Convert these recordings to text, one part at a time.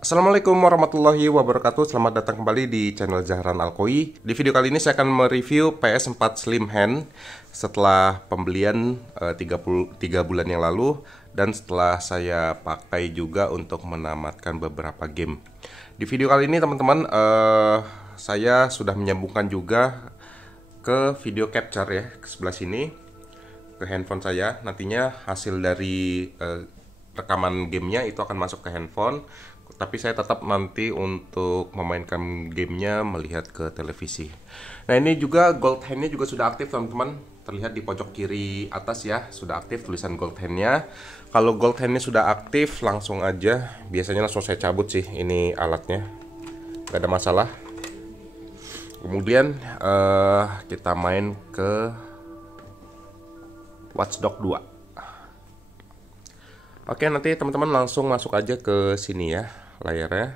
Assalamualaikum warahmatullahi wabarakatuh. Selamat datang kembali di channel Zahran Alkoi. Di video kali ini saya akan mereview PS4 Slim Hand setelah pembelian 3 bulan yang lalu, dan setelah saya pakai juga untuk menamatkan beberapa game. Di video kali ini teman-teman, saya sudah menyambungkan juga ke video capture ya, ke sebelah sini, ke handphone saya. Nantinya hasil dari rekaman gamenya itu akan masuk ke handphone, tapi saya tetap nanti untuk memainkan gamenya melihat ke televisi. Nah, ini juga gold handnya juga sudah aktif teman-teman, terlihat di pojok kiri atas ya, sudah aktif tulisan gold handnya. Kalau gold handnya sudah aktif, langsung aja, biasanya langsung saya cabut sih ini alatnya, gak ada masalah. Kemudian kita main ke Watch Dogs 2. Oke, nanti teman-teman langsung masuk aja ke sini ya, layarnya.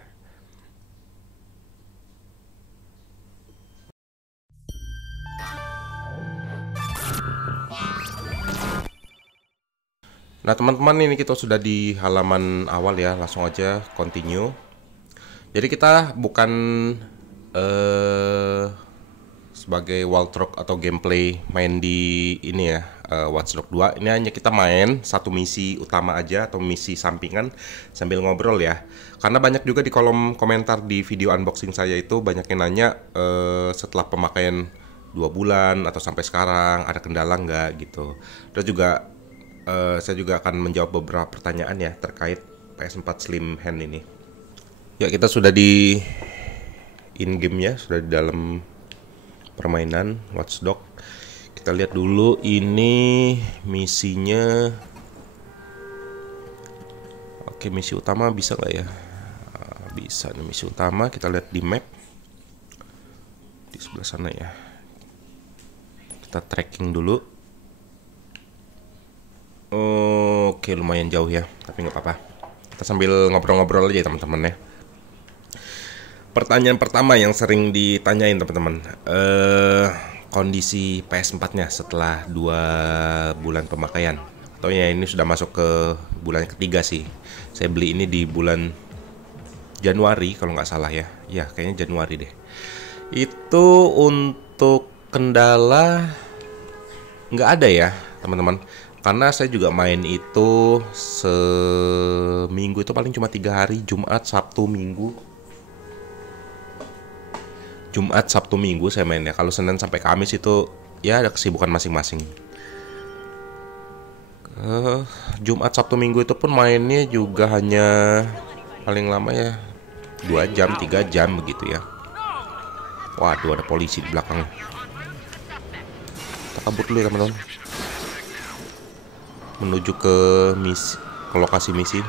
Nah teman-teman, ini kita sudah di halaman awal ya, langsung aja continue. Jadi kita bukan sebagai walkthrough atau gameplay main di ini ya, Watch Dogs 2. Ini hanya kita main satu misi utama aja atau misi sampingan sambil ngobrol ya. Karena banyak juga di kolom komentar di video unboxing saya itu banyak yang nanya setelah pemakaian 2 bulan atau sampai sekarang ada kendala nggak gitu. Terus juga saya juga akan menjawab beberapa pertanyaan ya terkait PS4 Slim Hand ini. Ya, kita sudah di in-game-nya, sudah di dalam permainan Watch Dogs. Kita lihat dulu ini misinya. Oke, misi utama bisa nggak ya? Bisa nih misi utama, kita lihat di map di sebelah sana ya. Kita tracking dulu. Oke, lumayan jauh ya, tapi nggak apa-apa. Kita sambil ngobrol-ngobrol aja teman-teman ya. Pertanyaan pertama yang sering ditanyain teman-teman, kondisi PS4-nya setelah 2 bulan pemakaian. Atau ya ini sudah masuk ke bulan ketiga sih. Saya beli ini di bulan Januari kalau nggak salah ya. Ya kayaknya Januari deh. Itu untuk kendala nggak ada ya teman-teman. Karena saya juga main itu seminggu itu paling cuma 3 hari, Jumat, Sabtu, Minggu saya mainnya. Kalau Senin sampai Kamis itu ya ada kesibukan masing-masing. Jumat, Sabtu, Minggu itu pun mainnya juga hanya paling lama ya 2 jam, 3 jam begitu ya. Waduh, ada polisi di belakang. Kita kabur dulu ya teman-teman, menuju ke lokasi misi.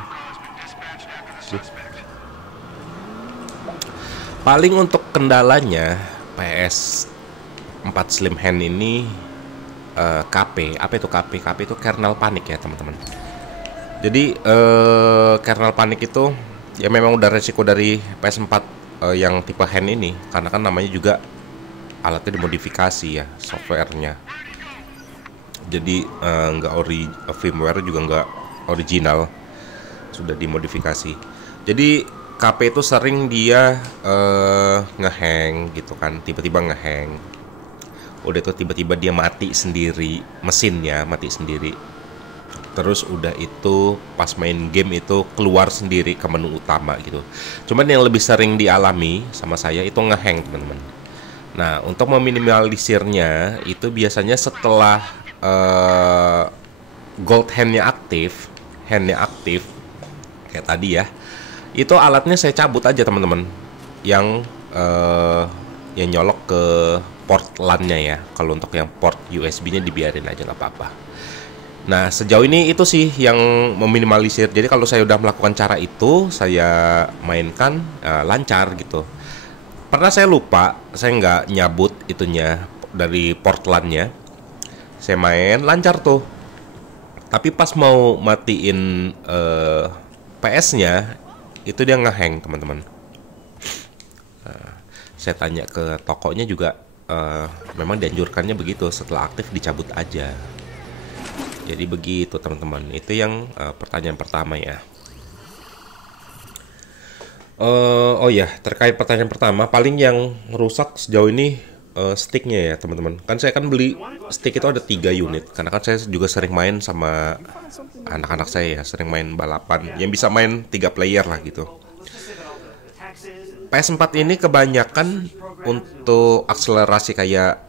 Paling untuk kendalanya PS4 Slim Hand ini KP. Apa itu KP? KP itu kernel panik ya teman-teman. Jadi kernel panik itu ya memang udah resiko dari PS4 yang tipe hand ini, karena kan namanya juga alatnya dimodifikasi ya, softwarenya. Jadi firmware juga nggak original, sudah dimodifikasi. Jadi KP itu sering dia ngehang gitu kan, tiba-tiba ngehang. Udah itu tiba-tiba dia mati sendiri, mesinnya mati sendiri. Terus udah itu pas main game itu keluar sendiri ke menu utama gitu. Cuman yang lebih sering dialami sama saya itu ngehang teman-teman. Nah, untuk meminimalisirnya itu biasanya setelah gold handnya aktif kayak tadi ya, itu alatnya saya cabut aja teman-teman, yang nyolok ke port LAN-nya ya. Kalau untuk yang port USB-nya dibiarin aja, nggak apa-apa. Nah, sejauh ini itu sih yang meminimalisir. Jadi kalau saya udah melakukan cara itu, saya mainkan lancar gitu. Pernah saya lupa, saya nggak nyabut itunya dari port LAN-nya. Saya main lancar tuh, tapi pas mau matiin PS-nya itu dia ngehang teman-teman. Saya tanya ke tokonya juga, memang dianjurkannya begitu, setelah aktif dicabut aja. Jadi begitu teman-teman. Itu yang pertanyaan pertama ya. Oh ya, terkait pertanyaan pertama, paling yang rusak sejauh ini sticknya ya teman-teman. Kan saya kan beli stick itu ada 3 unit, karena kan saya juga sering main sama anak-anak saya ya, sering main balapan, yang bisa main 3 player lah gitu. PS4 ini kebanyakan untuk akselerasi kayak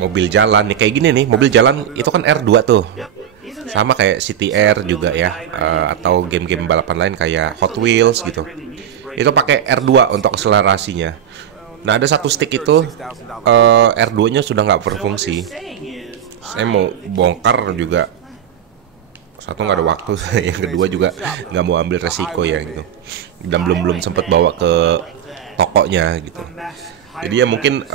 mobil jalan nih, kayak gini nih, mobil jalan itu kan R2 tuh. Sama kayak CTR juga ya, atau game-game balapan lain kayak Hot Wheels gitu. Itu pakai R2 untuk akselerasinya. Nah, ada satu stick itu R2-nya sudah nggak berfungsi. Saya mau bongkar juga, satu nggak ada waktu, yang kedua juga nggak mau ambil resiko ya gitu. Dan belum sempat bawa ke tokonya gitu. Jadi ya mungkin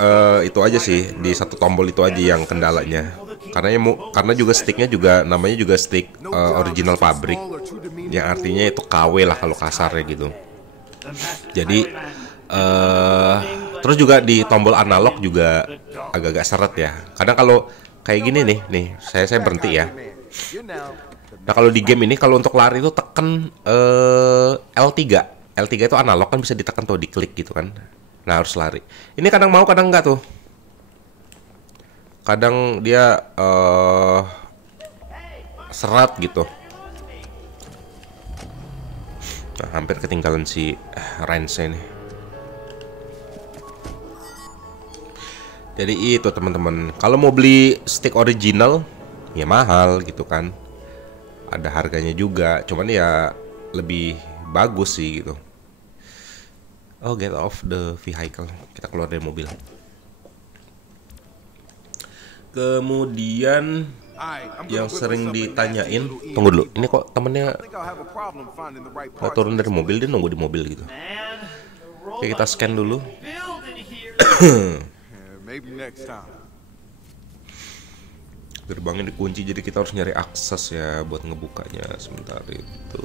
itu aja sih, di satu tombol itu aja yang kendalanya. Karena juga sticknya juga namanya juga stick original pabrik, yang artinya itu KW lah kalau kasarnya gitu. Jadi terus juga di tombol analog juga agak-agak seret ya. Kadang kalau kayak gini nih saya berhenti ya. Nah, kalau di game ini kalau untuk lari itu tekan L3. L3 itu analog kan, bisa ditekan tuh, diklik gitu kan. Nah, harus lari. Ini kadang mau kadang enggak tuh. Kadang dia seret gitu. Nah, hampir ketinggalan si Rance nih. Jadi itu teman-teman, kalau mau beli stick original ya mahal gitu kan. Ada harganya juga, cuman ya lebih bagus sih gitu. Oh, get off the vehicle. Kita keluar dari mobil. Kemudian yang sering ditanyain, tunggu dulu, ini kok temennya nggak turun dari mobil, dia nunggu di mobil gitu. Oke, kita scan dulu. Gerbangnya dikunci, jadi kita harus nyari akses ya buat ngebukanya. Sebentar itu.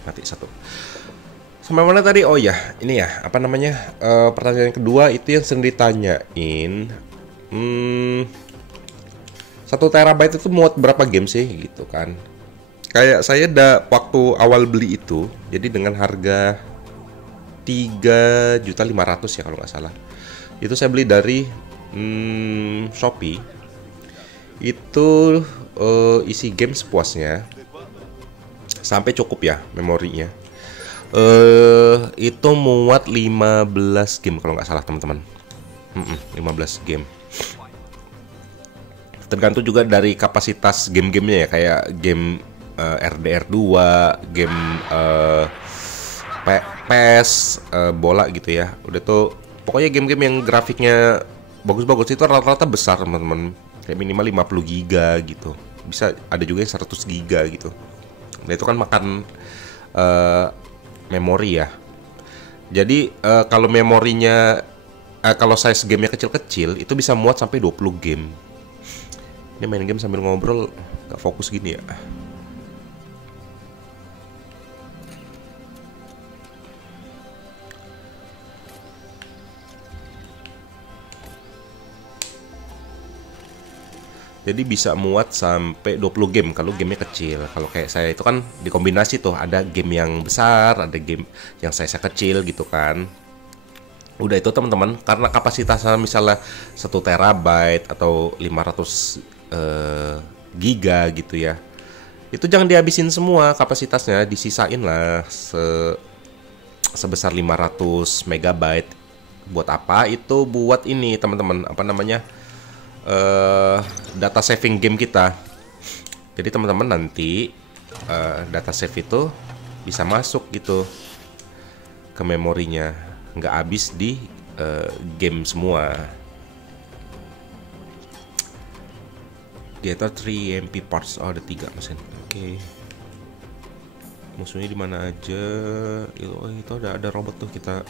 Mati satu. Sampai mana tadi? Oh ya, ini ya, apa namanya? Pertanyaan kedua itu yang sering ditanyain. 1 terabyte itu muat berapa game sih gitu kan? Kayak saya waktu awal beli itu, jadi dengan harga 3.500.000 ya kalau nggak salah. Itu saya beli dari Shopee. Itu isi game sepuasnya, sampai cukup ya memorinya. Itu muat 15 game kalau nggak salah teman-teman. 15 game. Tergantung juga dari kapasitas game-gamenya ya, kayak game RDR 2, game PES, bola gitu ya. Udah tuh pokoknya game-game yang grafiknya bagus-bagus itu rata-rata besar teman-teman. Kayak minimal 50 giga gitu. Bisa ada juga yang 100 giga gitu. Nah, itu kan makan memori ya. Jadi kalau memorinya kalau size gamenya kecil-kecil itu bisa muat sampai 20 game. Ini main game sambil ngobrol gak fokus gini ya. Jadi bisa muat sampai 20 game kalau gamenya kecil. Kalau kayak saya itu kan dikombinasi tuh, ada game yang besar, ada game yang size kecil gitu kan. Udah itu teman-teman, karena kapasitasnya misalnya 1 terabyte atau 500 giga gitu ya. Itu jangan dihabisin semua kapasitasnya, disisain lah sebesar 500 megabyte. Buat apa? Itu buat ini teman-teman, apa namanya? Data saving game kita. Jadi teman-teman nanti data save itu bisa masuk gitu ke memorinya, nggak habis di game semua. Dia itu 3 MP parts, oh ada 3 mesin. Oke. Musuhnya di mana aja? Itu ada robot tuh kita.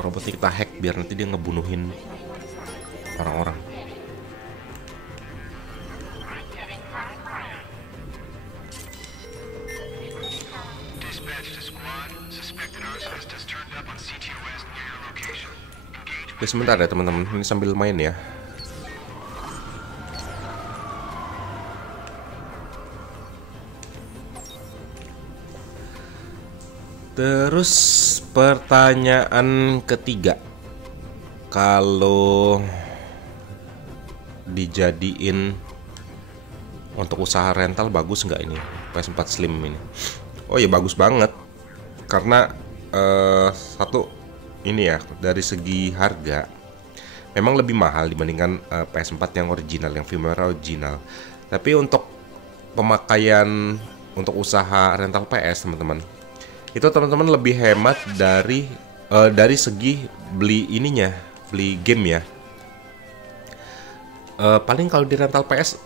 robotnya kita hack biar nanti dia ngebunuhin orang-orang. Oke, sebentar ya teman-teman, ini sambil main ya. Terus pertanyaan ketiga, kalau dijadiin untuk usaha rental bagus nggak ini PS4 Slim ini? Oh ya bagus banget, karena satu ini ya, dari segi harga memang lebih mahal dibandingkan PS4 yang original, yang firmware original. Tapi untuk pemakaian untuk usaha rental PS teman-teman, itu teman-teman lebih hemat dari segi beli ininya, beli game ya. Paling kalau di rental PS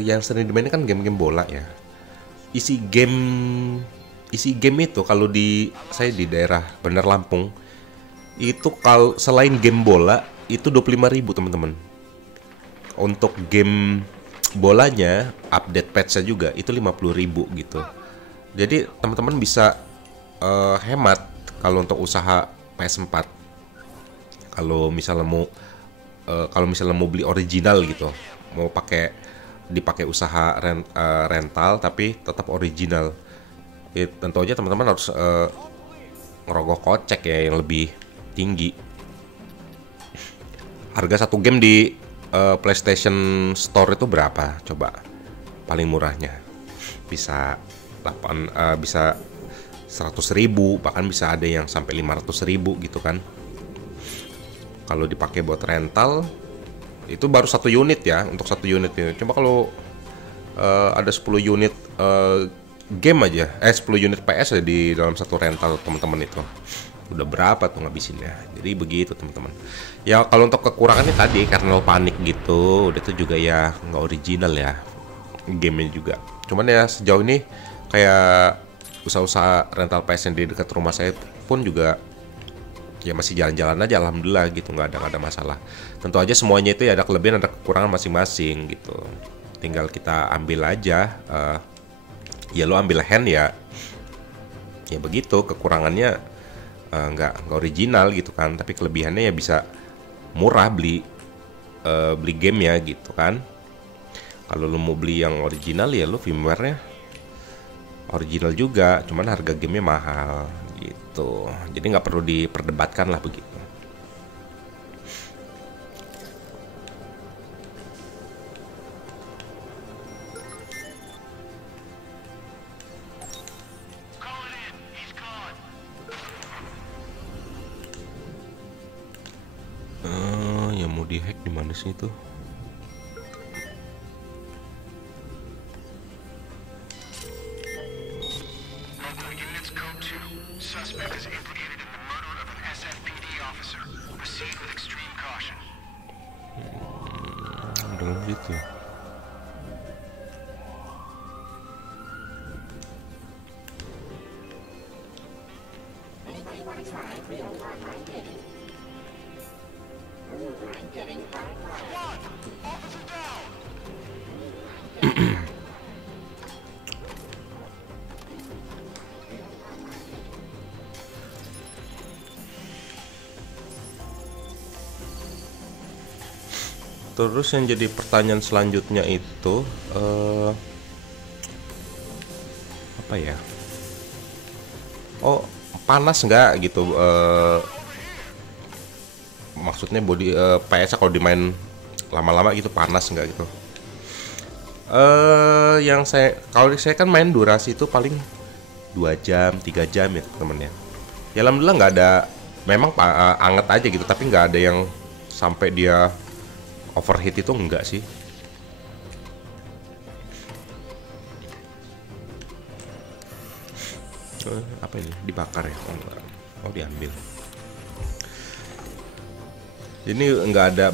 yang sering dimainin kan game-game bola ya. Isi game itu kalau saya di daerah Bandar Lampung itu, kalau selain game bola itu 25.000 teman-teman. Untuk game bolanya update patch-nya juga itu 50.000 gitu. Jadi teman-teman bisa hemat kalau untuk usaha PS4. Kalau misalnya mau beli original gitu, mau dipakai usaha rental tapi tetap original, tentu aja teman-teman harus ngerogoh kocek ya yang lebih tinggi. Harga satu game di PlayStation Store itu berapa? Coba paling murahnya bisa 100.000, bahkan bisa ada yang sampai 500.000 gitu kan. Kalau dipakai buat rental itu baru satu unit ya, untuk satu unit ini. Coba kalau ada 10 unit game aja, 10 unit PS ya di dalam satu rental teman-teman, itu udah berapa tuh ngabisinnya. Jadi begitu teman-teman. Ya kalau untuk kekurangannya tadi kernel panik gitu, udah itu juga ya nggak original ya gamenya juga. Cuman ya sejauh ini kayak usaha-usaha rental PS yang di dekat rumah saya pun juga ya masih jalan-jalan aja, alhamdulillah gitu, nggak ada masalah. Tentu aja semuanya itu ya ada kelebihan ada kekurangan masing-masing gitu. Tinggal kita ambil aja. Ya lo ambil hand ya begitu. Kekurangannya nggak original gitu kan, tapi kelebihannya ya bisa murah beli game ya gitu kan. Kalau lo mau beli yang original ya lo firmware-nya original juga, cuman harga gamenya mahal gitu. Jadi nggak perlu diperdebatkan lah begitu. Yang mau dihack di mana sih itu? Dengan gitu. Terus yang jadi pertanyaan selanjutnya itu apa ya? Oh, panas nggak gitu? Maksudnya body PS kalau dimain lama-lama gitu panas nggak gitu? Kalau saya kan main durasi itu paling 2 jam, 3 jam ya temen ya. Ya alhamdulillah nggak ada, memang anget aja gitu, tapi nggak ada yang sampai dia overheat, itu enggak sih. Apa ini? Dibakar ya? Oh diambil. Ini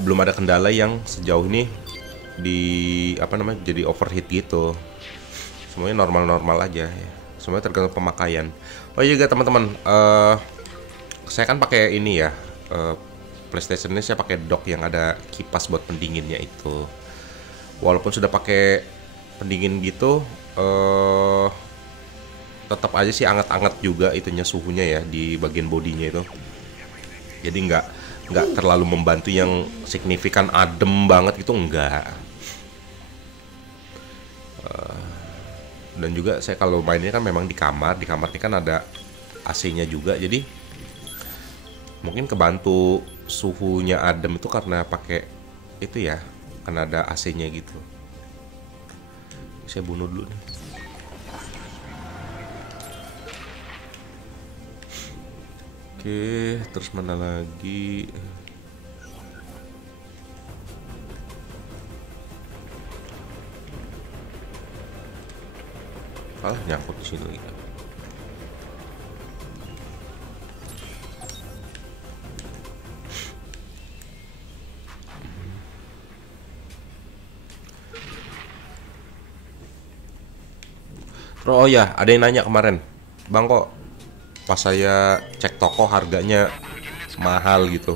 belum ada kendala yang sejauh ini jadi overheat gitu. Semuanya normal-normal aja ya. Semuanya tergantung pemakaian. Oh iya juga teman-teman, saya kan pakai ini ya, eh, PlayStation ini saya pakai dock yang ada kipas buat pendinginnya itu. Walaupun sudah pakai pendingin gitu, tetap aja sih anget-anget juga itunya suhunya ya di bagian bodinya itu. Jadi nggak terlalu membantu yang signifikan adem banget gitu, enggak. Dan juga saya kalau mainnya kan memang di kamar ini kan ada AC-nya juga, jadi mungkin kebantu suhunya adem itu karena pakai itu ya, karena ada AC-nya gitu. Saya bunuh dulu nih. Oke, terus mana lagi? Nyangkut di sini lagi. Terus oh ya, ada yang nanya kemarin, Bang kok pas saya cek toko harganya mahal gitu.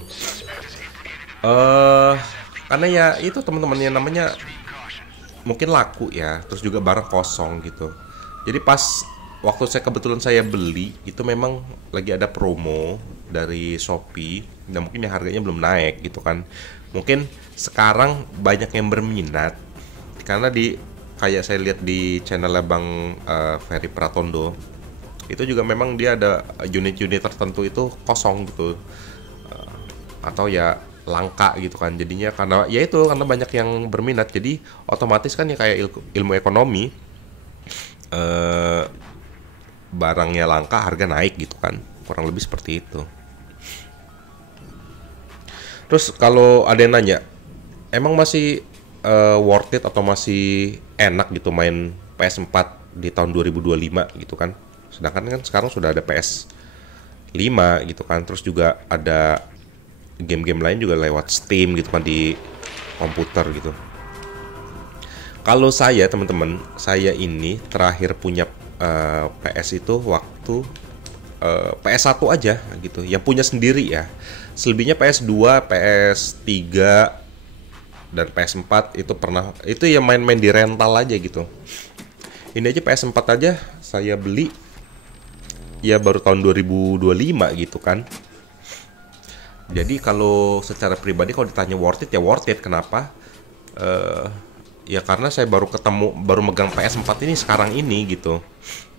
Karena ya itu teman-teman yang namanya mungkin laku ya, terus juga barang kosong gitu. Jadi pas waktu kebetulan saya beli itu memang lagi ada promo dari Shopee dan mungkin ya harganya belum naik gitu kan. Mungkin sekarang banyak yang berminat karena kayak saya lihat di channelnya Bang Ferry Pratondo itu juga memang dia ada unit-unit tertentu itu kosong gitu, atau ya langka gitu kan. Jadinya karena banyak yang berminat, jadi otomatis kan ya kayak ilmu ekonomi, barangnya langka harga naik gitu kan, kurang lebih seperti itu. Terus kalau ada yang nanya, emang masih worth it atau masih enak gitu main PS4 di tahun 2025 gitu kan, sedangkan kan sekarang sudah ada PS5 gitu kan, terus juga ada game-game lain juga lewat Steam gitu kan di komputer gitu. Kalau saya teman-teman, saya ini terakhir punya PS itu waktu PS1 aja gitu, yang punya sendiri ya. Selebihnya PS2, PS3 dan PS4 itu pernah, itu ya main-main di rental aja gitu. Ini aja PS4 aja saya beli ya baru tahun 2025 gitu kan. Jadi kalau secara pribadi kalau ditanya worth it ya worth it. Kenapa? Ya karena saya baru megang PS4 ini sekarang ini gitu.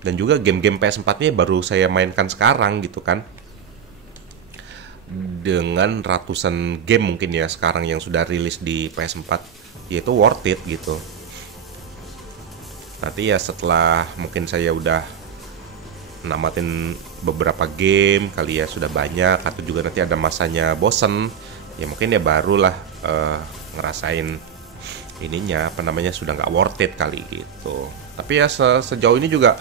Dan juga game-game PS4-nya baru saya mainkan sekarang gitu kan. Dengan ratusan game mungkin ya sekarang yang sudah rilis di PS4, yaitu worth it gitu. Nanti ya setelah mungkin saya udah namatin beberapa game kali ya, sudah banyak, atau juga nanti ada masanya bosen ya, mungkin ya barulah ngerasain ininya apa namanya, sudah nggak worth it kali gitu. Tapi ya sejauh ini juga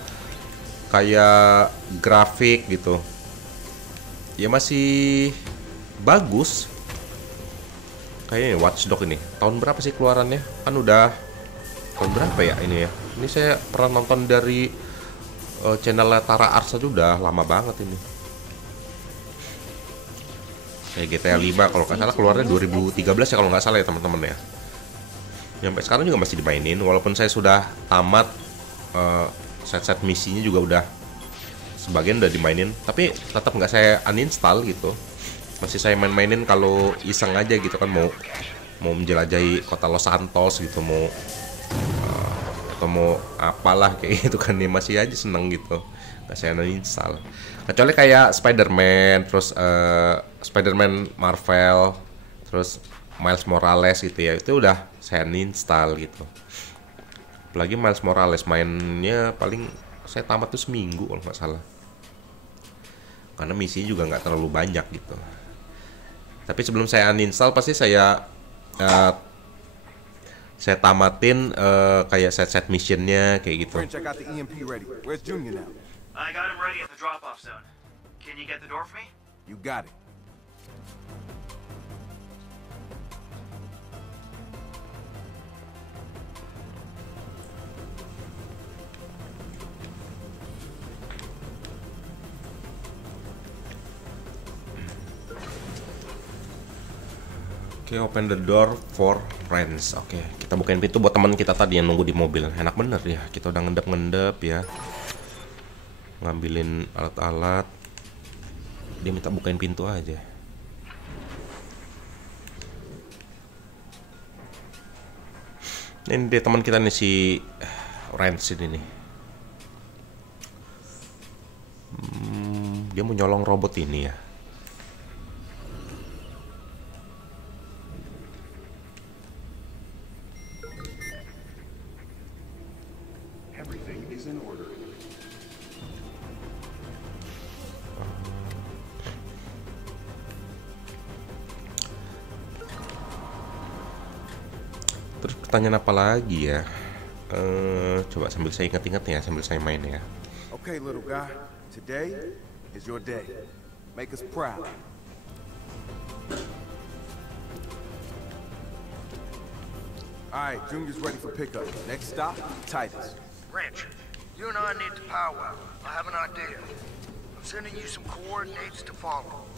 kayak grafik gitu ya masih bagus. Kayaknya Watch Dogs ini tahun berapa sih keluarannya? Kan udah tahun berapa ya ini ya? Ini saya pernah nonton dari channel Tara Ars aja udah lama banget ini. Kayak GTA 5 kalau nggak salah keluarnya 2013 ya kalau nggak salah ya teman-teman ya. Sampai sekarang juga masih dimainin walaupun saya sudah tamat, set-set misinya juga udah sebagian udah dimainin, tapi tetap nggak saya uninstall gitu. Masih saya main-mainin kalau iseng aja gitu kan, mau menjelajahi kota Los Santos gitu, atau mau apalah kayak gitu kan, nih masih aja seneng gitu, nggak saya uninstall. Kecuali kayak Spider-Man, terus Spider-Man Marvel, terus Miles Morales gitu ya, itu udah saya uninstall gitu. Apalagi Miles Morales mainnya paling saya tamat tuh seminggu kalau nggak salah, karena misinya juga nggak terlalu banyak gitu. Tapi sebelum saya uninstall pasti saya tamatin kayak set missionnya kayak gitu. I got him ready at the drop-off zone. Can you get the door for me? You got it. Oke, open the door for friends. Oke, kita bukain pintu buat teman kita tadi yang nunggu di mobil. Enak bener ya, kita udah ngendep-ngendep ya, ngambilin alat-alat. Dia minta bukain pintu aja. Ini dia teman kita nih, si Rance ini nih. Dia mau nyolong robot ini ya. Terus pertanyaan apa lagi ya? Coba sambil saya ingat-ingat ya, sambil saya main ya. Okay, little guy. Today is your day. Make us proud. Alright, Junior's ready for pickup. Next stop, Titus. Ranch, you and I need to powwow. I have an idea. I'm sending you some coordinates to follow.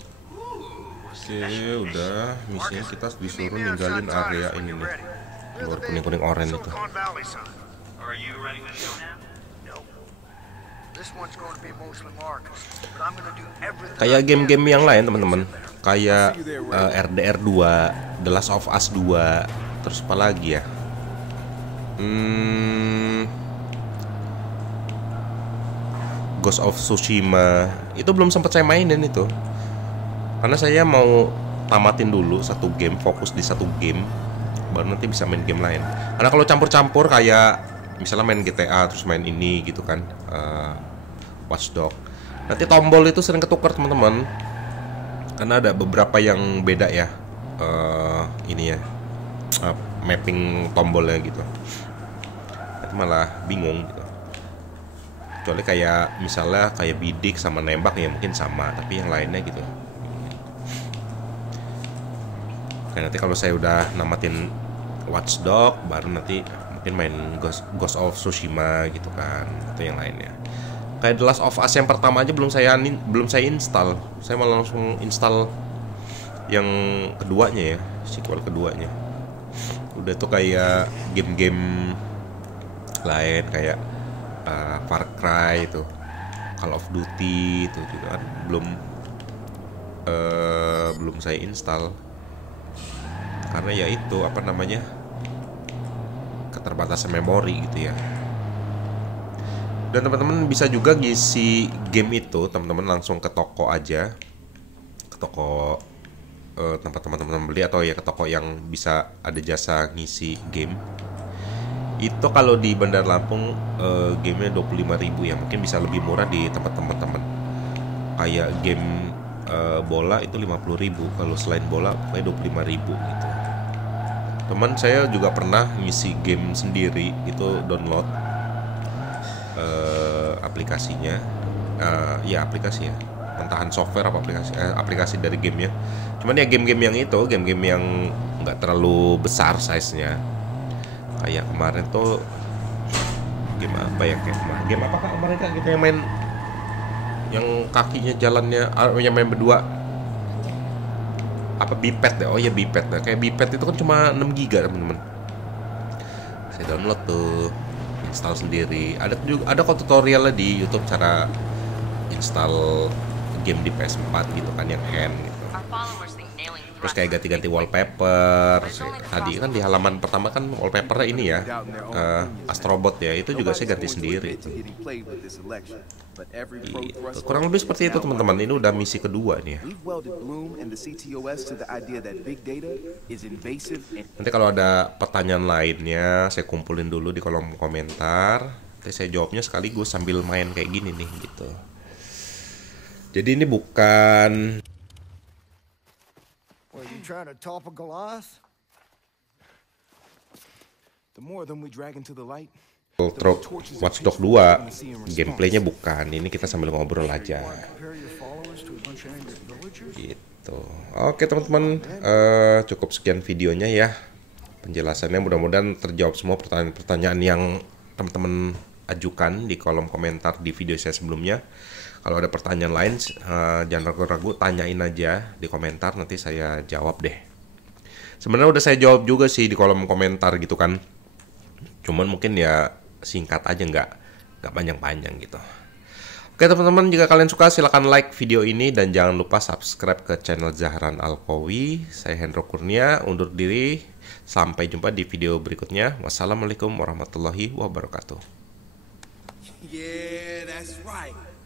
Oke, udah misinya kita disuruh ninggalin area ini nih. Luar kuning-kuning oranye itu. Silicon Valley side. Are you ready to go now? No. This one's going to be mostly Marcus, but I'm going to do everything. Kayak game-game yang lain teman-teman. Kayak RDR 2, The Last of Us 2, terus apa lagi ya? Ghost of Tsushima. Itu belum sempat saya mainin itu. Karena saya mau tamatin dulu satu game, fokus di satu game, baru nanti bisa main game lain. Karena kalau campur-campur kayak misalnya main GTA terus main ini gitu kan, Watch Dogs, nanti tombol itu sering ketukar teman-teman. Karena ada beberapa yang beda ya, ini ya, mapping tombolnya gitu. Nanti malah bingung gitu. Kecuali kayak misalnya kayak bidik sama nembak ya mungkin sama, tapi yang lainnya gitu. Kayak nanti kalau saya udah namatin Watch Dogs, baru nanti mungkin main Ghost of Tsushima gitu kan, atau yang lainnya. Kayak The Last of Us yang pertama aja belum saya install. Saya malah langsung install yang keduanya ya, sequel keduanya. Udah tuh kayak game-game lain kayak Far Cry itu, Call of Duty itu juga kan belum saya install. Karena ya itu apa namanya, keterbatasan memori gitu ya. Dan teman-teman bisa juga ngisi game itu, teman-teman langsung ke toko aja, ke toko tempat teman-teman beli, atau ya ke toko yang bisa ada jasa ngisi game. Itu kalau di Bandar Lampung gamenya 25.000 ya, mungkin bisa lebih murah di tempat teman-teman. Kayak game bola itu 50.000, kalau selain bola pokoknya 25.000 gitu. Teman saya juga pernah ngisi game sendiri, itu download aplikasinya, ya aplikasi ya, entahan software apa aplikasi dari gamenya. Cuman ya game-game yang itu, game-game yang nggak terlalu besar size-nya. Kayak kemarin tuh game apa ya, game apa kak kemarin kak kita yang main, yang kakinya jalannya yang main berdua, apa Biped ya? Oh ya Biped. Nah, kayak Biped itu kan cuma 6 GB teman-teman. Saya download tuh, install sendiri. Ada kok tutorialnya di YouTube cara install game di PS4 gitu kan, yang hand gitu. Terus kayak ganti-ganti wallpaper. Tadi kan di halaman pertama kan wallpapernya ini ya, Astrobot ya, itu juga saya ganti sendiri. Gitu. Kurang lebih seperti itu teman-teman. Ini udah misi kedua nih ya. Nanti kalau ada pertanyaan lainnya saya kumpulin dulu di kolom komentar. Nanti saya jawabnya sekaligus sambil main kayak gini nih gitu. Jadi ini bukan Trying to topple Goliath? The more of them we drag into the light. Watch Dogs 2 gameplaynya bukan. Ini kita sambil ngobrol aja gitu. Oke teman-teman, cukup sekian videonya ya, penjelasannya. Mudah-mudahan terjawab semua pertanyaan-pertanyaan yang teman-teman ajukan di kolom komentar di video saya sebelumnya. Kalau ada pertanyaan lain, jangan ragu-ragu, tanyain aja di komentar, nanti saya jawab deh. Sebenarnya udah saya jawab juga sih di kolom komentar gitu kan. Cuman mungkin ya singkat aja, nggak panjang-panjang gitu. Oke teman-teman, jika kalian suka silahkan like video ini dan jangan lupa subscribe ke channel Zahran Alkowi. Saya Hendro Kurnia, undur diri. Sampai jumpa di video berikutnya. Wassalamualaikum warahmatullahi wabarakatuh. Yeah, that's right.